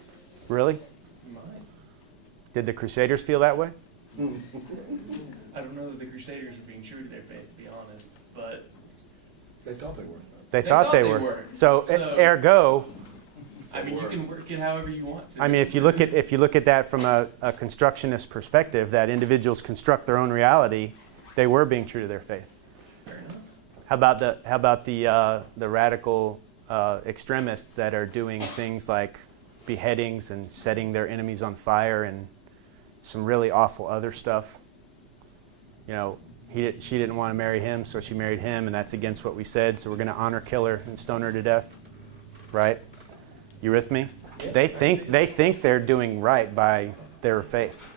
Really? You might. Did the Crusaders feel that way? I don't know that the Crusaders are being true to their faith, to be honest, but They thought they were. They thought they were. So, ergo, I mean, you can work it however you want to. I mean, if you look at that from a constructionist perspective, that individuals construct their own reality, they were being true to their faith. Fair enough. How about the radical extremists that are doing things like beheadings and setting their enemies on fire and some really awful other stuff? You know, she didn't want to marry him, so she married him, and that's against what we said. So we're going to honor, kill her, and stone her to death, right? You with me? Yeah, they think they're doing right by their faith.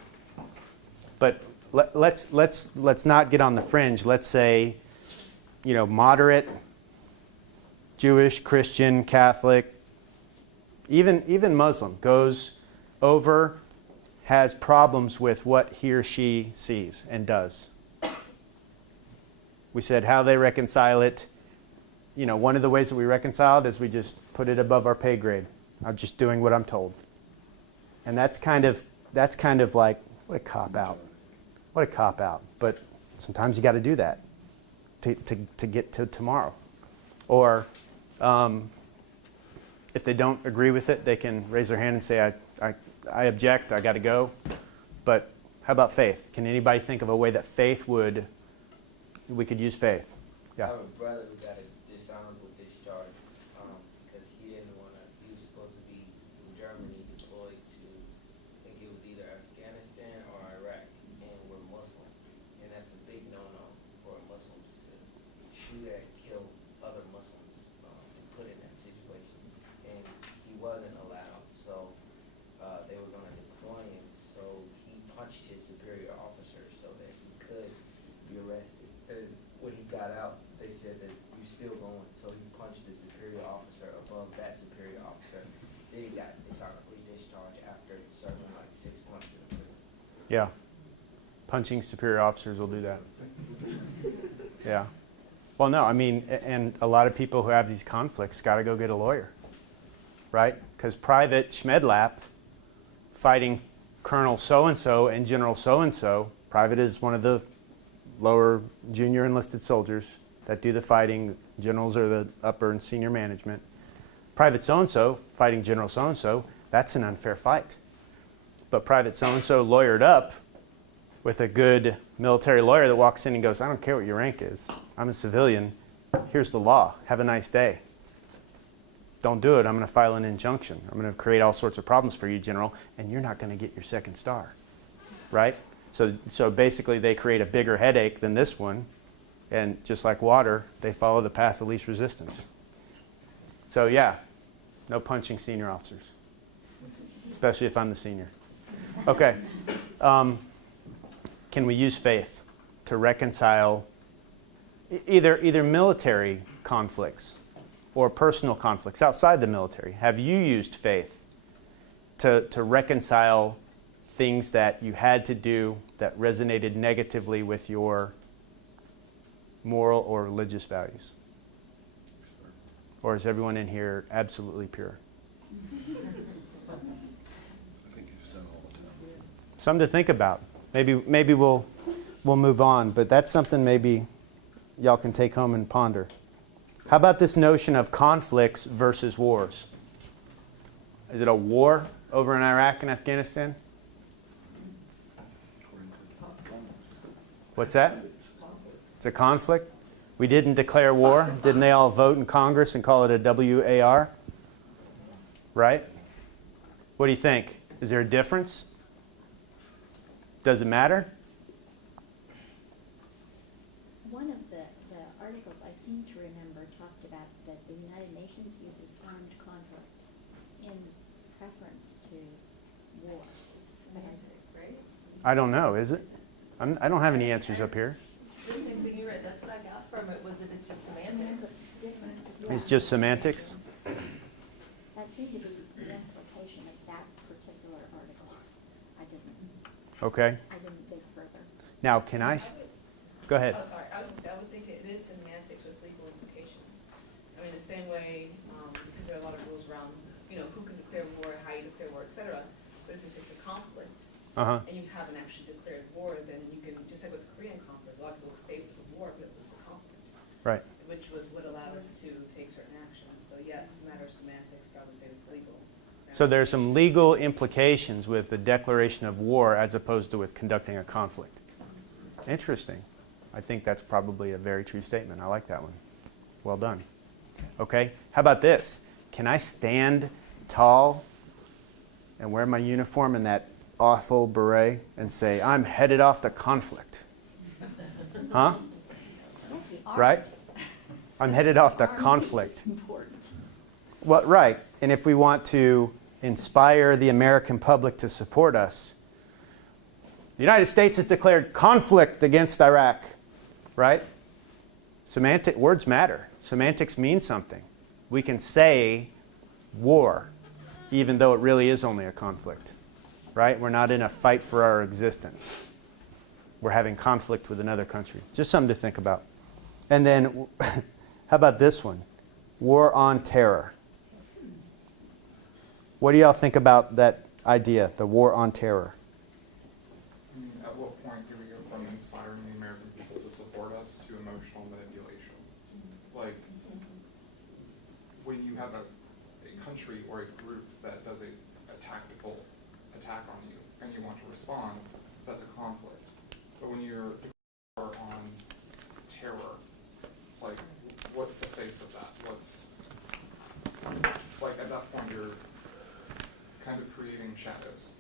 But let's not get on the fringe. Let's say, you know, moderate, Jewish, Christian, Catholic, even Muslim goes over, has problems with what he or she sees and does. We said how they reconcile it. You know, one of the ways that we reconciled is we just put it above our pay grade. I'm just doing what I'm told. And that's kind of like, what a cop-out. What a cop-out. But sometimes you got to do that to get to tomorrow. Or if they don't agree with it, they can raise their hand and say, I object, I got to go. But how about faith? Can anybody think of a way that we could use faith? I Yeah. have a brother who got a dishonorable discharge because he didn't want to. He was supposed to be in Germany deployed to, I think it was either Afghanistan or Iraq, and we're Muslim, and that's a big no-no for Muslims to shoot at, kill other Muslims, and put in that situation. And he wasn't allowed, so they were going to deploy him. So he punched his superior officer so that he could be arrested. And when he got out, they said that you're still going. So he punched the superior officer above that superior officer. Then he got dishonorably discharged after serving like 6 months in prison. Yeah. Punching superior officers will do that. Yeah. Well, no, I mean, and a lot of people who have these conflicts got to go get a lawyer, right? Because Private Schmedlap fighting Colonel so-and-so and General so-and-so, Private is one of the lower junior enlisted soldiers that do the fighting. Generals are the upper and senior management. Private so-and-so fighting General so-and-so, that's an unfair fight. But Private so-and-so lawyered up with a good military lawyer that walks in and goes, I don't care what your rank is. I'm a civilian. Here's the law. Have a nice day. Don't do it. I'm going to file an injunction. I'm going to create all sorts of problems for you, General, and you're not going to get your second star. Right? So basically they create a bigger headache than this one, and just like water, they follow the path of least resistance. So yeah, no punching senior officers, especially if I'm the senior. Okay, can we use faith to reconcile either military conflicts or personal conflicts outside the military? Have you used faith to reconcile things that you had to do that resonated negatively with your moral or religious values? Or is everyone in here absolutely pure? I think it's done all the time. Something to think about. Maybe we'll move on, but that's something maybe y'all can take home and ponder. How about this notion of conflicts versus wars? Is it a war over in Iraq and Afghanistan? What's that? It's a conflict. We didn't declare war. Didn't they all vote in Congress and call it a WAR? Right? What do you think? Is there a difference? Does it matter? One of the articles I seem to remember talked about that the United Nations uses armed conflict in preference to war. Right? I don't know. Is it? I don't have any answers up here. The same thing you read, that's what I got from it, was that it's just semantics. It's just semantics. That seemed to be the implication of that particular article. I didn't Okay. dig further. Now, Go ahead. Oh, sorry, I was gonna say, I would think it is semantics with legal implications. I mean, the same way, because there are a lot of rules around, who can declare war, how you declare war, et cetera. But if it's just a conflict, Uh-huh. and you haven't actually declared war, then you can, just like with the Korean conflict, a lot of people say it was a war, but it was a conflict. Right. Which was what allowed us to take certain actions. So yeah, it's a matter of semantics, but I would say it's legal. So there's some legal implications with the declaration of war as opposed to with conducting a conflict. Interesting. I think that's probably a very true statement. I like that one. Well done. Okay, how about this? Can I stand tall and wear my uniform and that awful beret and say, I'm headed off to conflict? Huh? Right? I'm headed off to conflict. Well, right. And if we want to inspire the American public to support us, the United States has declared conflict against Iraq. Right? Words matter. Semantics mean something. We can say war, even though it really is only a conflict. Right? We're not in a fight for our existence. We're having conflict with another country. Just something to think about. And then, how about this one? War on terror. What do y'all think about that idea, the war on terror? At what point do we go from inspiring the American people to support us to emotional manipulation? Like, when you have a country or a group that does a tactical attack on you and you want to respond, that's a conflict. But when you're on terror, like, what's the face of that? Like, at that point, you're kind of creating shadows.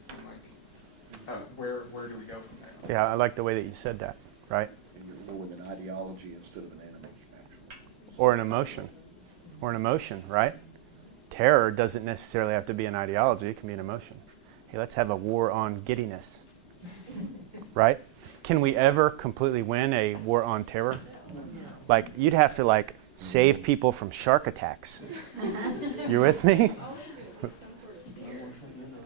And where do we go from there? Yeah, I like the way that you said that, right? And you're more with an ideology instead of an animation, actually. Or an emotion. Or an emotion, right? Terror doesn't necessarily have to be an ideology. It can be an emotion. Hey, let's have a war on giddiness. Right? Can we ever completely win a war on terror? Like, you'd have to, save people from shark attacks. You with me?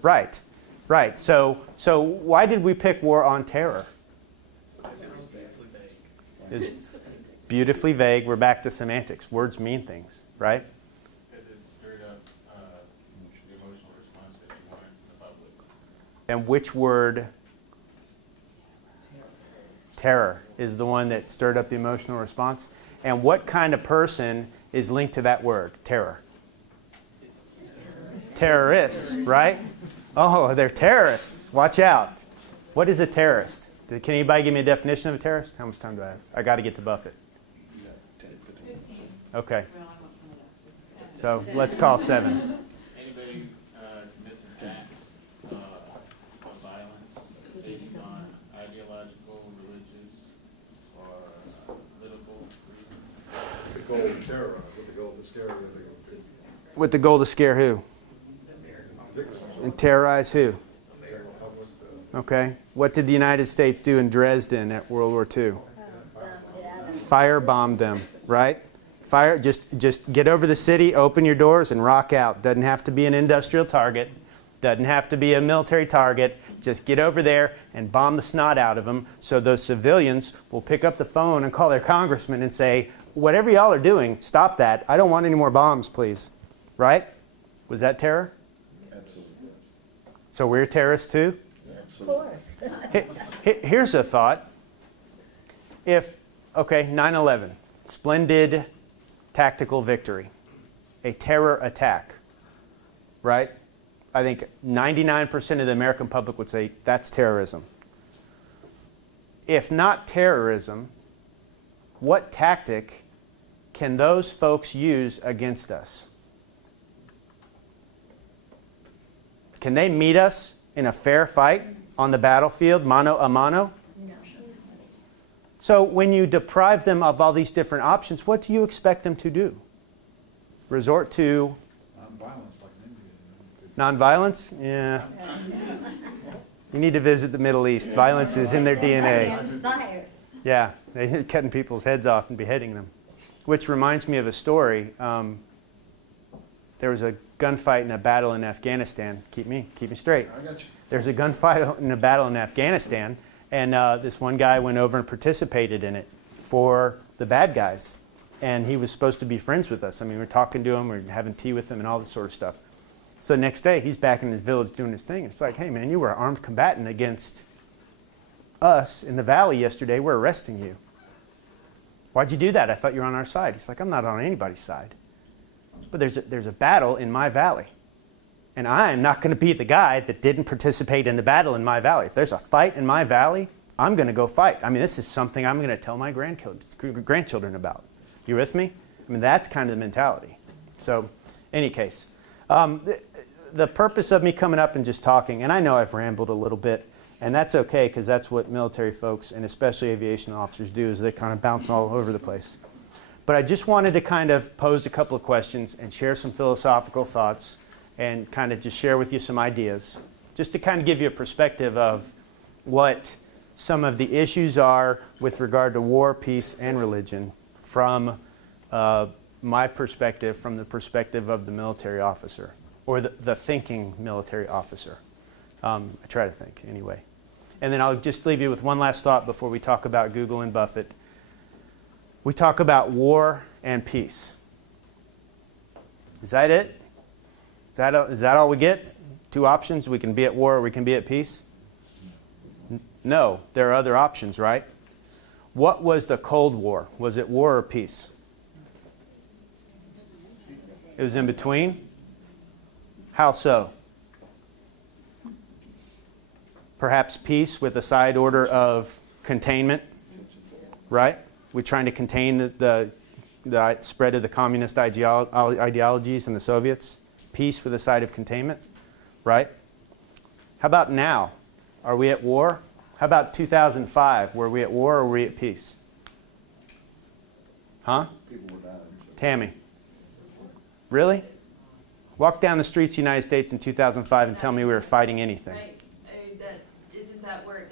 Right. Right. So why did we pick war on terror? It's beautifully vague. We're back to semantics. Words mean things, right? Because it stirred up the emotional response that you want in the public. And which word? Terror is the one that stirred up the emotional response. And what kind of person is linked to that word, terror? Terrorists, right? Oh, they're terrorists. Watch out. What is a terrorist? Can anybody give me a definition of a terrorist? How much time do I have? I got to get to Buffett. Okay. So let's call 7. Anybody commits an act of violence based on ideological, religious, or political reasons? The goal of terror, with the goal to scare everything. With the goal to scare who? And terrorize who? Okay. What did the United States do in Dresden at World War II? Firebombed them, right? Just get over the city, open your doors, and rock out. Doesn't have to be an industrial target. Doesn't have to be a military target. Just get over there and bomb the snot out of them so those civilians will pick up the phone and call their congressman and say, whatever y'all are doing, stop that. I don't want any more bombs, please. Right? Was that terror? Absolutely. So we're terrorists too? Of course. Here's a thought. 9/11, splendid tactical victory, a terror attack, right? I think 99% of the American public would say that's terrorism. If not terrorism, what tactic can those folks use against us? Can they meet us in a fair fight on the battlefield, mano a mano? No. So when you deprive them of all these different options, what do you expect them to do? Resort to Nonviolence, like in India. nonviolence? Yeah. You need to visit the Middle East. Violence is in their DNA. Fire. Yeah, they're cutting people's heads off and beheading them. Which reminds me of a story. There was a gunfight in a battle in Afghanistan. Keep me straight. I got you. There's a gunfight in a battle in Afghanistan, and this one guy went over and participated in it. for the bad guys. And he was supposed to be friends with us. I mean, we're talking to him, we're having tea with him and all this sort of stuff. So next day, he's back in his village doing his thing. It's like, hey, man, you were an armed combatant against us in the valley yesterday. We're arresting you. Why'd you do that? I thought you were on our side. He's like, I'm not on anybody's side. But there's a battle in my valley. And I'm not going to be the guy that didn't participate in the battle in my valley. If there's a fight in my valley, I'm going to go fight. I mean, this is something I'm going to tell my grandchildren about. You with me? I mean, that's kind of the mentality. So, any case, the purpose of me coming up and just talking, and I know I've rambled a little bit, and that's okay because that's what military folks and especially aviation officers do, is they kind of bounce all over the place. But I just wanted to kind of pose a couple of questions and share some philosophical thoughts and kind of just share with you some ideas, just to kind of give you a perspective of what some of the issues are with regard to war, peace, and religion from my perspective, from the perspective of the military officer, or the thinking military officer. I try to think, anyway. And then I'll just leave you with one last thought before we talk about Google and Buffett. We talk about war and peace. Is that it? Is that all we get? Two options? We can be at war or we can be at peace? No, there are other options, right? What was the Cold War? Was it war or peace? It was in between? How so? Perhaps peace with a side order of containment, right? We're trying to contain the spread of the communist ideologies in the Soviets. Peace with a side of containment, right? How about now? Are we at war? How about 2005? Were we at war or were we at peace? Huh? People were dying. So. Tammy. Really? Walk down the streets of the United States in 2005 and tell me we were fighting anything. Right. Isn't that where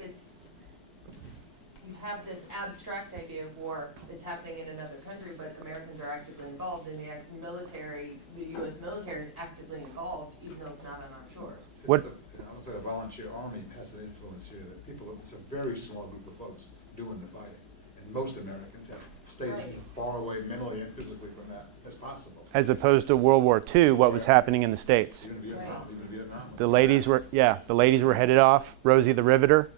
you have this abstract idea of war that's happening in another country, but Americans are actively involved, and the military, the U.S. military is actively involved, even though it's not on our shores. What? I was at a volunteer army has an influence here that people, it's a very small group of folks doing the fighting. And most Americans have stayed as far away mentally and physically from that as possible. As opposed to World War II, what was happening in the States. Even Vietnam. The ladies were headed off. Rosie the Riveter.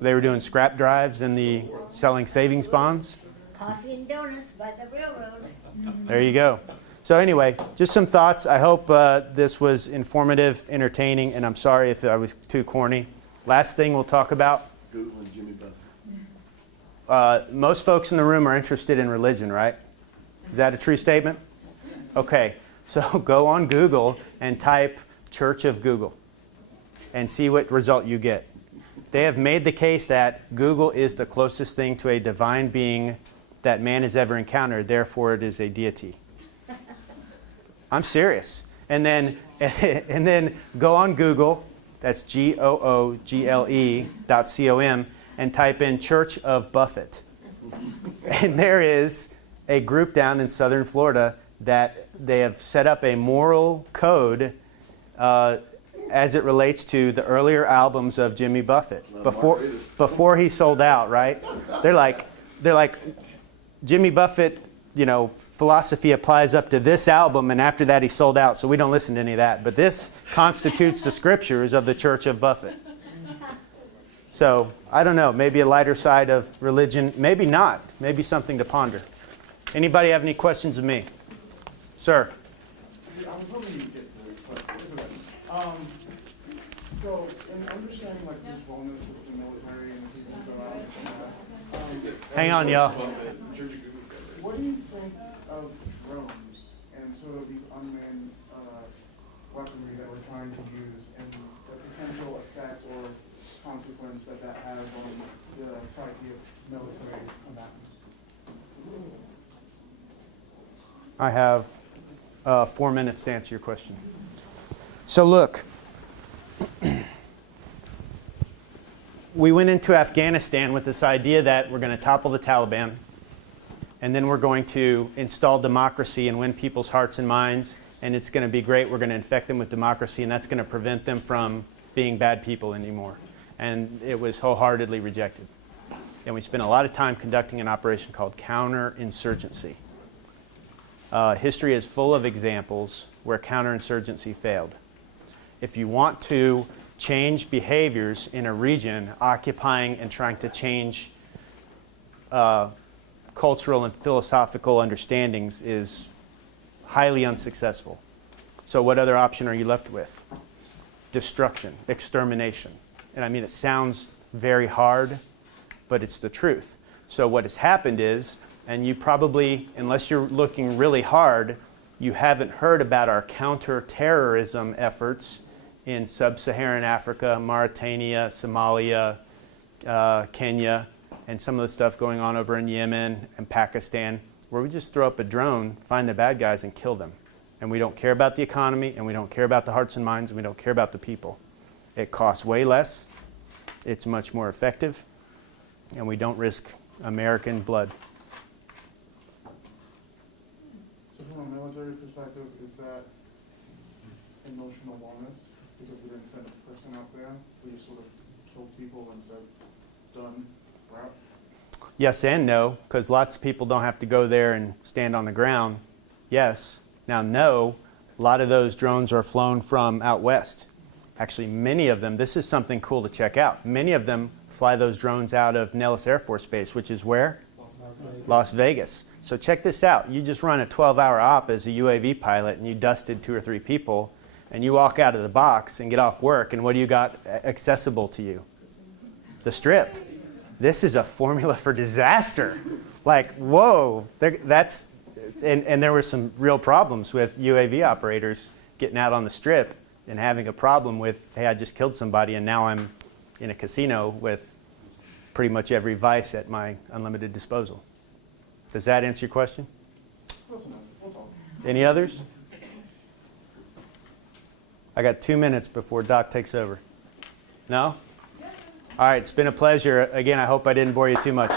They were doing scrap drives and selling savings bonds. Coffee and donuts by the railroad. There you go. So anyway, just some thoughts. I hope this was informative, entertaining, and I'm sorry if I was too corny. Last thing we'll talk about. Google and Jimmy Buffett. Most folks in the room are interested in religion, right? Is that a true statement? Okay, so go on Google and type Church of Google and see what result you get. They have made the case that Google is the closest thing to a divine being that man has ever encountered, therefore it is a deity. I'm serious. And then go on Google, that's google.com, and type in Church of Buffett. And there is a group down in southern Florida that they have set up a moral code as it relates to the earlier albums of Jimmy Buffett before he sold out, right? They're like Jimmy Buffett, philosophy applies up to this album, and after that he sold out, so we don't listen to any of that. But this constitutes the scriptures of the Church of Buffett. So, I don't know, maybe a lighter side of religion, maybe not, maybe something to ponder. Anybody have any questions of me? Sir? I was hoping you'd get to it, but so in understanding this wellness of the military and the people go out and hang on, y'all. What do you think of drones and sort of these unmanned weaponry that we're trying to use, and the potential effect or consequence that has on the psyche of military combatants? I have 4 minutes to answer your question. So look, we went into Afghanistan with this idea that we're going to topple the Taliban, and then we're going to install democracy and win people's hearts and minds, and it's going to be great. We're going to infect them with democracy, and that's going to prevent them from being bad people anymore. And it was wholeheartedly rejected. and we spent a lot of time conducting an operation called counterinsurgency. History is full of examples where counterinsurgency failed. If you want to change behaviors in a region, occupying and trying to change cultural and philosophical understandings is highly unsuccessful. So what other option are you left with? Destruction, extermination. And I mean, it sounds very hard, but it's the truth. So what has happened is, and you probably, unless you're looking really hard, you haven't heard about our counter-terrorism efforts in sub-Saharan Africa, Mauritania, Somalia, Kenya, and some of the stuff going on over in Yemen and Pakistan, where we just throw up a drone, find the bad guys, and kill them. And we don't care about the economy, and we don't care about the hearts and minds, and we don't care about the people. It costs way less, it's much more effective, and we don't risk American blood. So from a military perspective, is that emotional wellness? Because we didn't send a person out there, we just sort of killed people and said, done, wrap? Yes and no, because lots of people don't have to go there and stand on the ground. Yes. Now, no, a lot of those drones are flown from out west. Actually, many of them, this is something cool to check out. Many of them fly those drones out of Nellis Air Force Base, which is where? Las Vegas. So check this out. You just run a 12-hour op as a UAV pilot and you dusted 2 or 3 people, and you walk out of the box and get off work, and what do you got accessible to you? The Strip. This is a formula for disaster. Like, whoa, that's, and there were some real problems with UAV operators getting out on the Strip and having a problem with, hey, I just killed somebody and now I'm in a casino with pretty much every vice at my unlimited disposal. Does that answer your question? Any others? I got 2 minutes before Doc takes over. No? All right, it's been a pleasure. Again, I hope I didn't bore you too much.